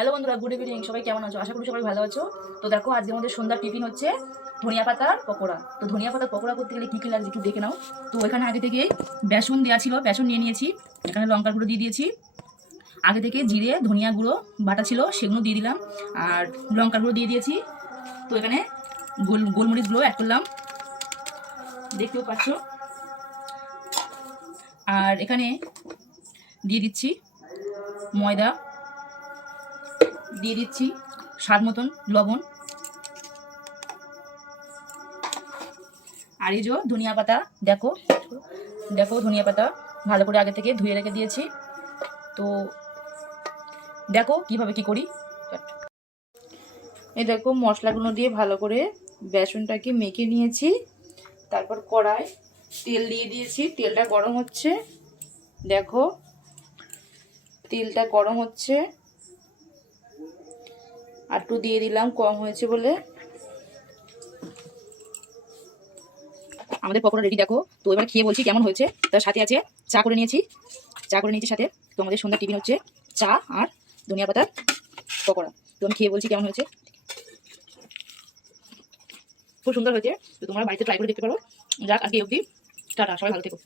Hello বন্ধুরা, good evening. সবাই কেমন আছো? আশা করি সবাই ভালো আছো। তো দেখো, আজকে আমাদের সন্ধ্যার টিফিন হচ্ছে ধনিয়া পাতার পকোড়া। তো ধনিয়া পাতার পকোড়া করতে গেলে কী কী লাগছে একটু দেখে নাও। তো এখানে আগে থেকে বেসন দেওয়া ছিল, বেসন নিয়ে নিয়েছি। এখানে লঙ্কার গুঁড়ো দিয়ে দিয়েছি। আগে থেকে জিরে ধনিয়া গুঁড়ো বাটা ছিল, সেগুলো দিয়ে দিলাম। আর লঙ্কার গুঁড়ো দিয়ে দিয়েছি। তো এখানে গোলমরিচগুলো অ্যাড করলাম, দেখতেও পাচ্ছ। আর এখানে দিয়ে দিচ্ছি ময়দা, দিয়ে দিচ্ছি স্বাদ মতন লবণ। আর এই যে ধনিয়া পাতা, দেখো দেখো ধনিয়া পাতা ভালো করে আগে থেকে ধুয়ে রেখে দিয়েছি। তো দেখো কিভাবে কি করি। এই দেখো, মশলাগুলো দিয়ে ভালো করে বেসনটাকে মেখে নিয়েছি। তারপর কড়াই তেল দিয়ে দিয়েছি, তেলটা গরম হচ্ছে। দেখো তেলটা গরম হচ্ছে, আর একটু দিয়ে দিলাম, কম হয়েছে বলে। আমাদের পকোড়া রেডি, দেখো। তো এবার খেয়ে বলছি কেমন হয়েছে। তার সাথে আছে চা করে নিয়েছি, সাথে। তো আমাদের সন্ধ্যার টিফিন হচ্ছে চা আর ধনিয়া পাতার পকোড়া। তো আমি খেয়ে বলছি কেমন হয়েছে। খুব সুন্দর হয়েছে। তো তোমরা বাড়িতে ট্রাই করে দেখতে পারো। যাক, আজকে অবধি টাটা, সবাই ভালো থেকো।